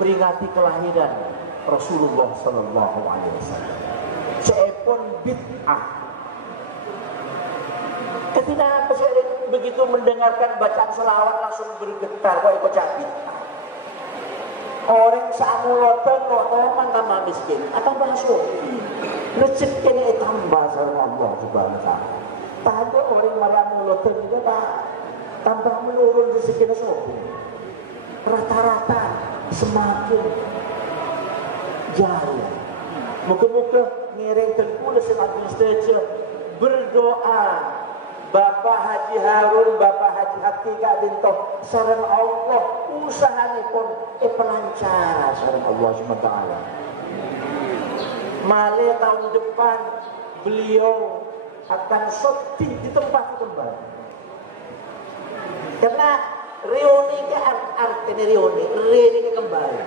memperingati kelahiran Rasulullah sallallahu alaihi wasallam. Seepon bid'ah. Ketika begitu mendengarkan bacaan selawat langsung bergetar kok ikut bid'ah. Orang samulotan rotoman tambah miskin atau masuk rezeki ini tambah sama Allah subhanahu wa ta'ala. Tak ada orang malah mulotan itu tambah menurun rezekinya sopo. Rata-rata semakin jauh. Muka-muka ngiring terkulis semakin setuju berdoa. Bapak Haji Harun, Bapak Haji Hakika bintoh sareng Allah usahanya pun pelancar sareng Allah SWT. Male tahun depan beliau akan syuting di tempat kembali. Karena reuni ke artinya reuni ke kembali.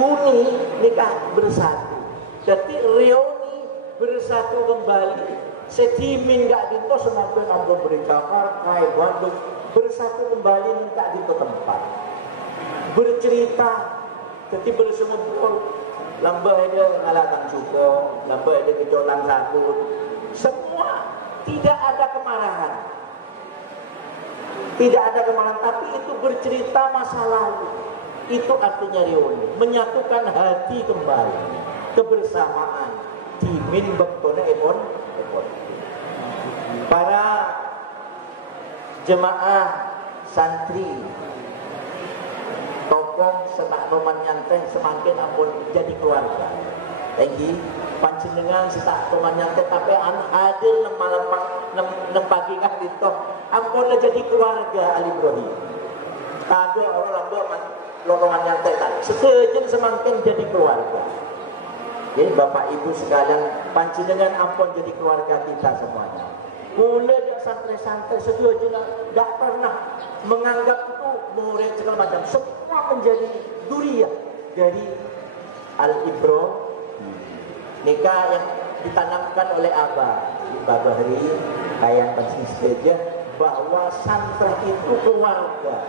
Uni nikah bersatu. Jadi reuni bersatu kembali. Sedimin gak dinto semakin ambil beri Jakarta, Bandung bersatu kembali minta dinto tempat bercerita, jadi bersemumpul lambah dia ngalatan suko, lambah dia kecolan sakut, semua tidak ada kemarahan, tapi itu bercerita masa lalu. Itu artinya reuni, menyatukan hati kembali, kebersamaan dimin bektone ekon. Para jemaah santri tokong setak roman nyanteng semakin ampun jadi keluarga. Lagi panjenengan setak roman nyanteng tapi hadir nem pagi kah itu ampun jadi keluarga Ali Ibrahim. Tado orang lambo roman nyanteng tak sekejen semakin jadi keluarga. Jadi Bapak Ibu sekalian, panjenengan ampun jadi keluarga kita semuanya. Mulai dari santri-santri sedia tidak pernah menganggap itu murid segala macam. Semua menjadi duriyah dari Al-Ibrahim. Nikah yang ditanamkan oleh Abah Bahri kayak pensiun saja bahwa santri itu keluarga.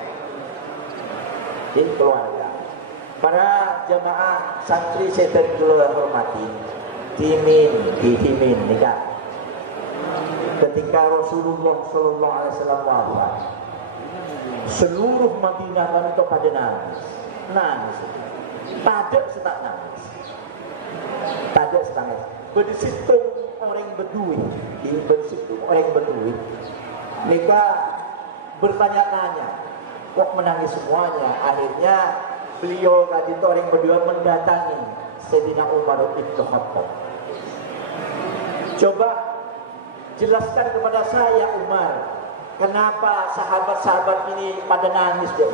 Jadi keluarga. Para jamaah santri saya hormati, dimin nikah. Ketika Rasulullah Sallallahu Alaihi Wasallam wafat, seluruh Madinah itu pada nangis, Tada setangis. Bersitung orang berduit, Nikah bertanya-tanya, kok menangis semuanya? Akhirnya beliau tadi orang berdua mendatangi Sayyidina Umar bin Khattab. Coba jelaskan kepada saya Umar, kenapa sahabat-sahabat ini pada nangis dia?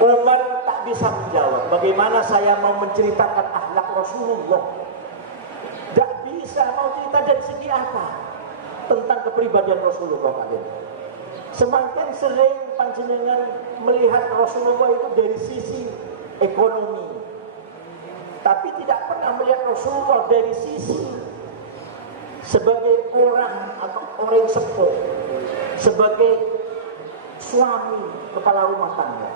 Umar tak bisa menjawab. Bagaimana saya mau menceritakan akhlak Rasulullah? Tak bisa mau cerita dari segi apa tentang kepribadian Rasulullah kalian. Semakin sering panjenengan melihat Rasulullah itu dari sisi ekonomi, tapi tidak pernah melihat Rasulullah dari sisi sebagai orang atau orang sepuh, sebagai suami kepala rumah tangga.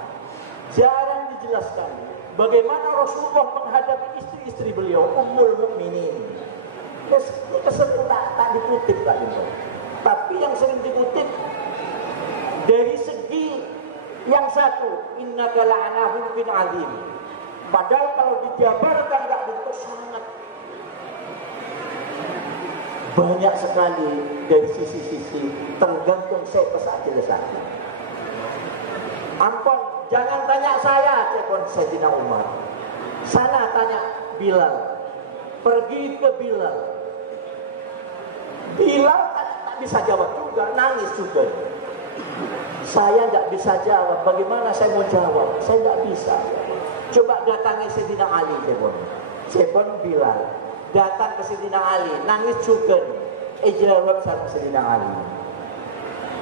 Jarang dijelaskan bagaimana Rasulullah menghadapi istri-istri beliau, Ummul Mukminin. Kesepuh tak dikutip tak itu. Tapi yang sering dikutip dari segi yang satu, innaka la'anahu bin azim. Padahal kalau dijabarkan enggak itu sangat banyak sekali dari sisi-sisi, tergantung saya saja. Ampun, jangan tanya saya, cepon Sayyidina Umar. Sana tanya Bilal. Pergi ke Bilal. Bilal tak bisa jawab juga, nangis juga. Saya tidak bisa jawab. Bagaimana saya mau jawab? Saya tidak bisa. Coba datangi Sayyidina Ali, Cepon Bilal. Datang ke Sayyidina Ali, nangis juga. Jawab sama Sayyidina Ali.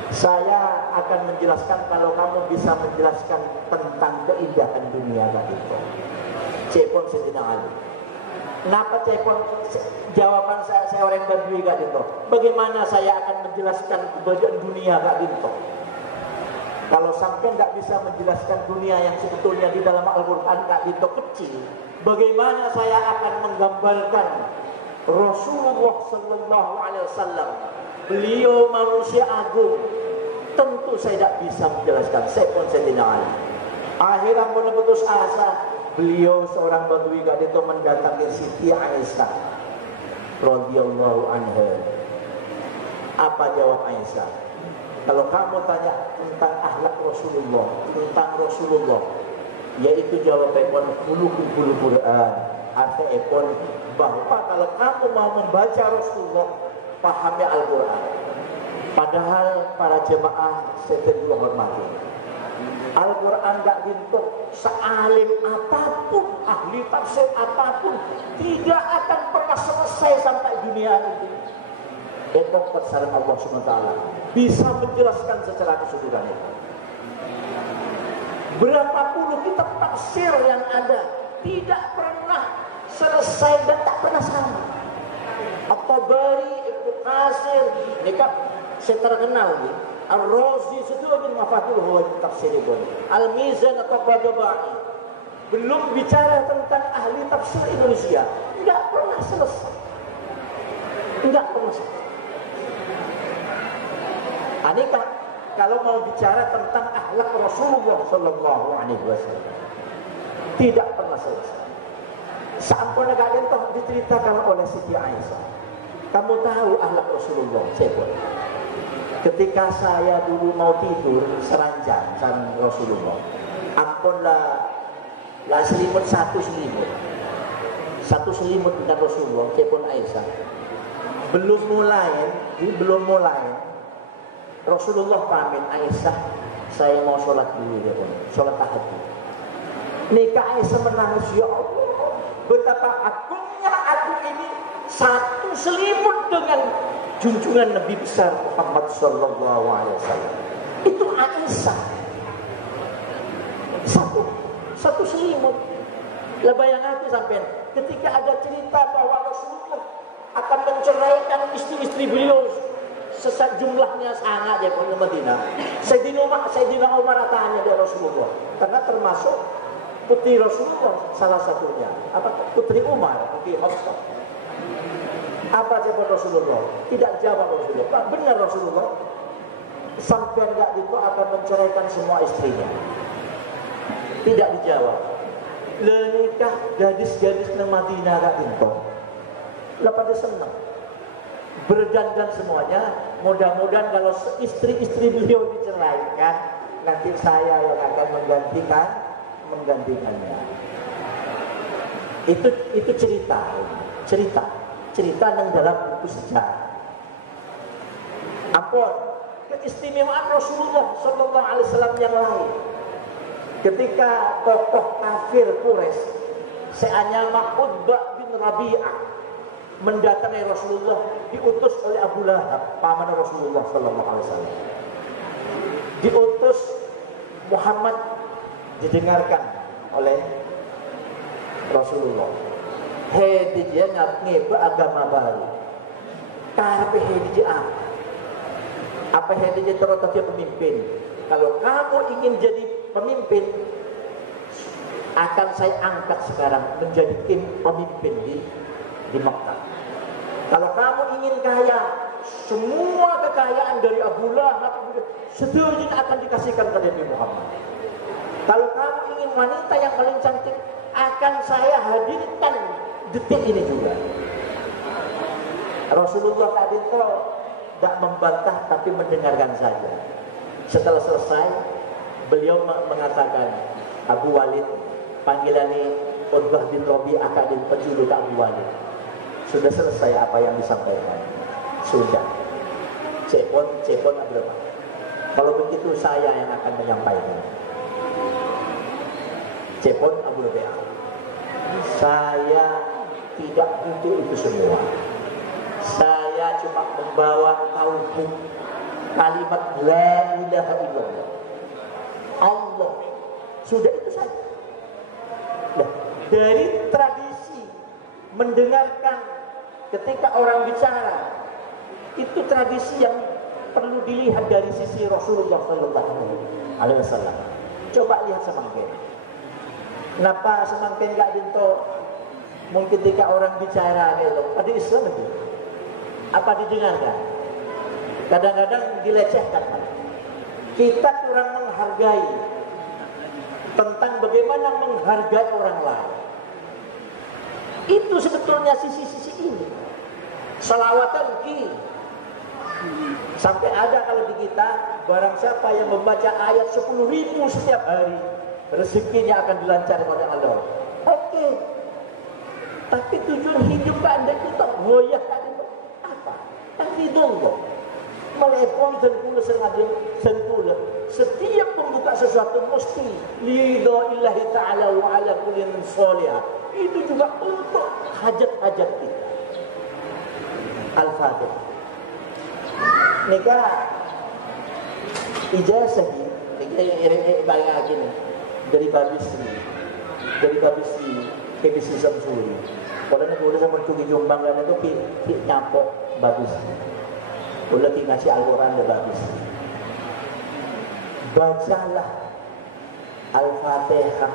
Saya akan menjelaskan kalau kamu bisa menjelaskan tentang keindahan dunia tadi. Cepon Sayyidina Ali. Kenapa cepon? Jawaban saya orang Badui gak itu. Bagaimana saya akan menjelaskan kebahagiaan dunia gak itu? Kalau sampai tidak bisa menjelaskan dunia yang sebetulnya di dalam Al-Quran Kak Dito kecil, bagaimana saya akan menggambarkan Rasulullah Sallallahu Alaihi Wasallam, beliau manusia agung. Tentu saya tidak bisa menjelaskan. Saya pun saya tidak ada. Akhirnya pun putus asa. Beliau seorang badui Kak Dito mendatangi Siti Aisyah radhiyallahu anha. Apa jawab Aisyah? Kalau kamu tanya tentang akhlak Rasulullah, tentang Rasulullah, yaitu jawabannya bulu Quran. Artinya pun bahwa kalau kamu mau membaca Rasulullah, pahami Al-Quran. Padahal para jemaah saya kedua hormati, Al-Quran gak bentuk sealim apapun, ahli tafsir apapun, tidak akan pernah selesai sampai dunia ini. Itu tersaran Allah SWT bisa menjelaskan secara keseluruhan itu. Berapa puluh kitab tafsir yang ada tidak pernah selesai dan tak pernah sama. At-Tabari, Ibnu Katsir, ini kan saya terkenal nih. Al-Razi setuju mafatul huwa tafsir itu. Al-Mizan atau Qadabani. Belum bicara tentang ahli tafsir Indonesia, enggak pernah selesai. Enggak pernah selesai. Anika kalau mau bicara tentang akhlak Rasulullah Sallallahu Alaihi Wasallam, tidak pernah selesai. Sampai negara itu diceritakan oleh Siti Aisyah. Kamu tahu akhlak Rasulullah? Saya pun. Ketika saya dulu mau tidur seranjang sama Rasulullah, ampunlah selimut satu selimut dengan Rasulullah. Saya pun Aisyah. Belum mulai. Rasulullah pamit, Aisyah, saya mau sholat dulu ya pun, sholat tahajud. Nikah Aisyah menangis, ya Allah, betapa agungnya aku ini satu selimut dengan junjungan Nabi besar Muhammad Sallallahu Alaihi Wasallam. Itu Aisyah, satu selimut. Lah bayangkan sampean, ketika ada cerita bahwa Rasulullah akan menceraikan istri-istri beliau, jumlahnya sangat ya di Madinah. Sayyidina Umar tanya dari Rasulullah, karena termasuk putri Rasulullah salah satunya. Apa putri Umar, putri Hafsah. Apa jawab Rasulullah? Tidak jawab Rasulullah. Pak, benar Rasulullah sampai enggak itu akan menceraikan semua istrinya. Tidak dijawab. Lenikah gadis-gadis di Madinah gak itu. Lepas dia senang. Berdandan semuanya, mudah-mudahan kalau istri-istri beliau diceraikan, nanti saya yang akan menggantikannya. Itu cerita yang dalam buku sejarah. Ampun, keistimewaan Rasulullah Sallallahu Alaihi Wasallam yang lain. Ketika tokoh kafir Quraisy, seanyama Utbah bin Rabi'ah mendatangi Rasulullah, diutus oleh Abu Lahab, paman Rasulullah Sallallahu Alaihi Wasallam. Diutus Muhammad, didengarkan oleh Rasulullah. Hei dia ngebe agama baru. Tapi hei dia apa hei dia terus dia pemimpin. Kalau kamu ingin jadi pemimpin, akan saya angkat sekarang menjadi pemimpin di Makkah. Kalau kamu ingin kaya, semua kekayaan dari Abu Lahab seterusnya akan dikasihkan kepada Nabi Muhammad. Kalau kamu ingin wanita yang paling cantik, akan saya hadirkan detik ini juga. Rasulullah tadi itu tidak membantah tapi mendengarkan saja. Setelah selesai, beliau mengatakan, Abu Walid, panggilan ini Utbah bin Rabi'ah akadin penjuluk Abu Walid. Sudah selesai apa yang disampaikan? Sudah. Cepon Abdul. Kalau begitu saya yang akan menyampaikan. Cepon Abu Rabi'ah. Saya tidak butuh itu semua. Saya cuma membawa tauhid, kalimat la ilaha illallah. Allah. Sudah itu saja. Nah, dari tradisi mendengarkan ketika orang bicara, itu tradisi yang perlu dilihat dari sisi Rasulullah Sallallahu Alaihi Wasallam. lihat semangkin. Kenapa semangkin gak dinto? Mungkin ketika orang bicara gitu, pada Islam itu apa didengarkan? Kadang-kadang dilecehkan. Kita kurang menghargai tentang bagaimana menghargai orang lain. Itu sebetulnya sisi-sisi ini. Selawatan ki. Sampai ada kalau di kita, barang siapa yang membaca ayat 10.000 setiap hari, rezekinya akan dilancarkan oleh Allah. Oke. Tapi tujuan hidup Anda itu goyah tadi apa? Tapi donggo. Melepon dan pula sentulah. Setiap membuka sesuatu mesti lidha illahi ta'ala wa ala kullin sholihah. Itu juga untuk hajat-hajat kita. Al-Fatihah. Nikah ijazah ini balik lagi nih dari Babisri ke Bisi Samsuri. Kalau nak boleh sama cuci Jombang dan itu pi nyapok Babisri. Boleh pi ngasih Al-Quran dan Babisri. Bacalah Al-Fatihah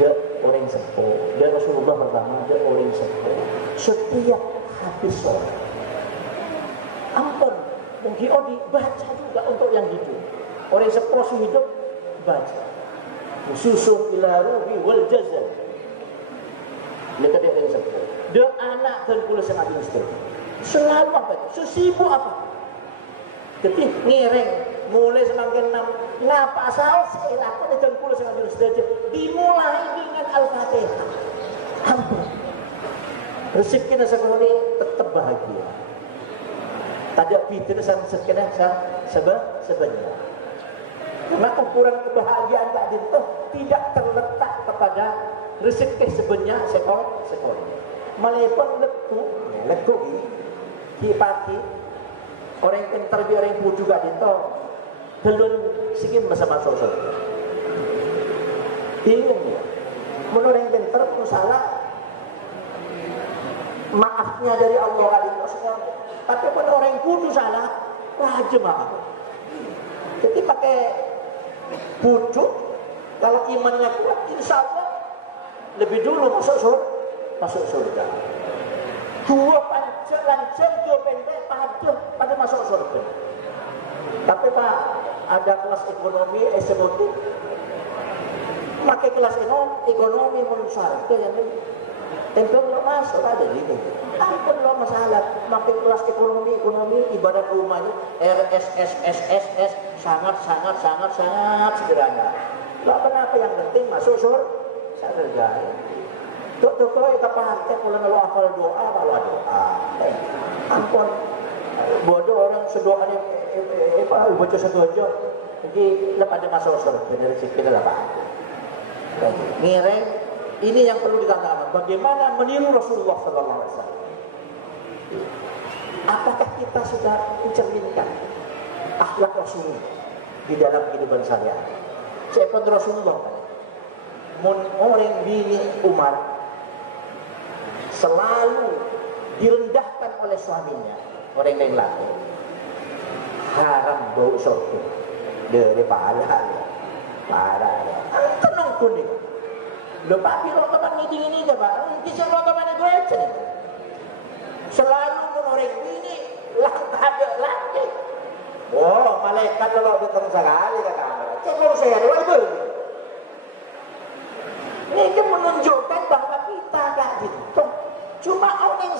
de orang sepuh, de Rasulullah pertama de orang sepuh. Setiap habis sholat. Ampun, mungkin dibaca juga untuk yang hidup. Orang sepuh hidup baca. Susun ila ruhi wal jazal. Dia kata orang sepuh. De anak dan pula sangat mesti. Selalu apa itu? Sesibuk apa? Ketik ngereng mulai semakin ngapa selesai lakukan dan pula sangat mesti. Dimulai dengan Al-Fatihah. Ampun. Rezeki nasa ini tetap bahagia. Tidak fitur sekedar sebenarnya. Karena ukuran kebahagiaan tadi itu tidak terletak kepada rezeki sebenarnya sekor. Malepon leku hipati orang yang pintar biar orang yang juga itu belum sikit masa-masa surga. Bingung ya. Menurut orang yang pintar pun salah. Maafnya dari Allah kali itu semua. Tapi pun orang yang kudu salah, raja maaf. Jadi pakai bujuk, kalau imannya kuat, insya Allah lebih dulu masuk surga. Dua lancang, dua pendek, pada masuk surga. Tapi Pak, ada kelas ekonomi, eksekutif, pakai kelas ekonomi menurut surga yang ini. Tentu lo masuk ada gitu. Ampun lo masalah makin kelas ekonomi ibadat rumahnya RSSSSS sangat sederhana. Lo kenapa yang penting masuk surga? Tuh kita pakai kalau lo hafal doa malah doa. Ampun bodoh orang sedoanya baca sedojo. Jadi lepas dia masuk surga dari situ apa? Ngereng. Ini yang perlu dikatakan. Bagaimana meniru Rasulullah SAW? Apakah kita sudah mencerminkan akhlak Rasulullah di dalam kehidupan sehari-hari? Siapa Rasulullah? Orang bini Umar selalu direndahkan oleh suaminya, orang lain lagi. Haram bau surga dari pahala. Tenang kuning. Lepas pi lo kapan meeting ini coba, kisah lo kapan gue cek. Selalu menorek ini ada lagi. Oh, malaikat kalau datang sekali kata. Cekor saya dua itu. Ini kan menunjukkan bahwa kita gak gitu. Cuma orang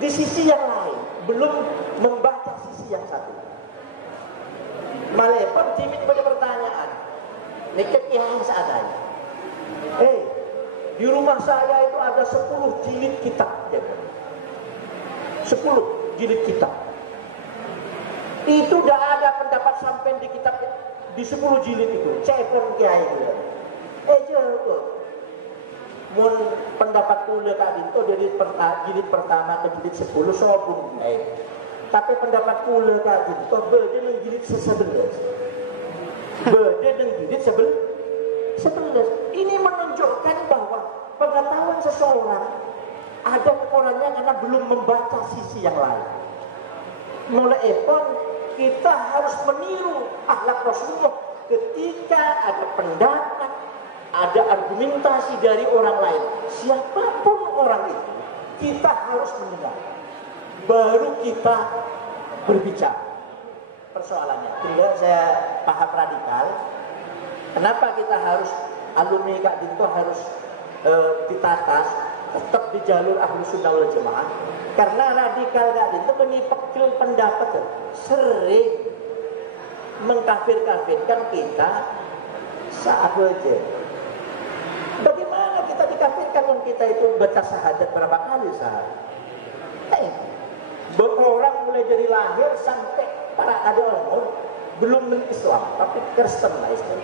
di sisi yang lain belum membaca sisi yang satu. Malaikat timid banyak pertanyaan. Nikah yang seadanya. Di rumah saya itu ada 10 jilid kitab. 10 jilid kitab. Itu udah ada pendapat sampai di kitab di 10 jilid itu. Cepon kiai itu. Mun pendapat kula tadi itu dari jilid pertama ke jilid 10 sobung. Tapi pendapat kula tadi itu beda dengan jilid 11. Beda dengan jilid 11. Ini menunjukkan bahwa pengetahuan seseorang ada kekurangannya karena belum membaca sisi yang lain. Mulai kita harus meniru akhlak Rasulullah ketika ada pendapat, ada argumentasi dari orang lain, siapapun orang itu, kita harus mendengar. Baru kita berbicara. Persoalannya, tinggal saya paham radikal. Kenapa kita harus alumni Kak Dinto harus ditatas tetap di jalur ahlu sunnah wal jamaah? Karena radikal Kak Dinto menipekil pendapat sering mengkafir-kafirkan kita sahaja. Bagaimana kita dikafirkan kalau kita itu baca syahadat berapa kali sehari? Orang mulai dari lahir sampai para ada orang belum Islam, tapi Kristen lah, Islam,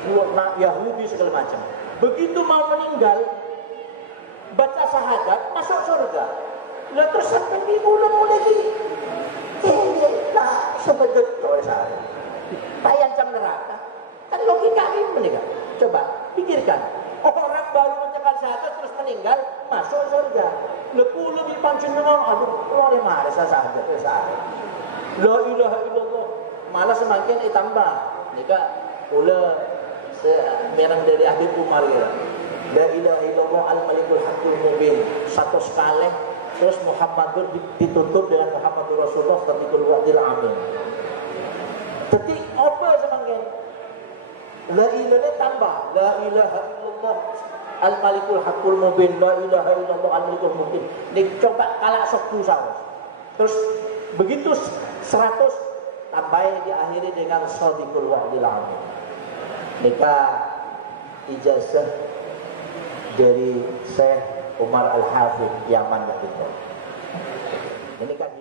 Yahudi segala macam. Begitu mau meninggal, baca syahadat masuk surga. Lah terus sampai di bulan mulai di lah sebetulnya saya. Tayang jam neraka. Kan logika ini meninggal. Coba pikirkan. Orang baru mengucapkan syahadat terus meninggal masuk surga. Lekulu di panjenengan aduh luar mana syahadat syahadat. La ilaha illallah. Malah semakin ditambah. Nika pula merang dari Habib Umar ya. La ilaha illallah al-malikul haqqul mubin. Satu sekali terus Muhammadur ditutup dengan Muhammadur Rasulullah sallallahu alaihi wasallam. Jadi apa semakin? La ilaha tambah. La ilaha illallah al-malikul haqqul mubin. La ilaha illallah al-malikul mubin. Nik coba kalak sok saus. Terus begitu 100 tambah diakhiri dengan shadiqul wa'dil amin. Nikah ijazah dari Syekh Umar Al-Hafidh Yaman gitu. Ini kan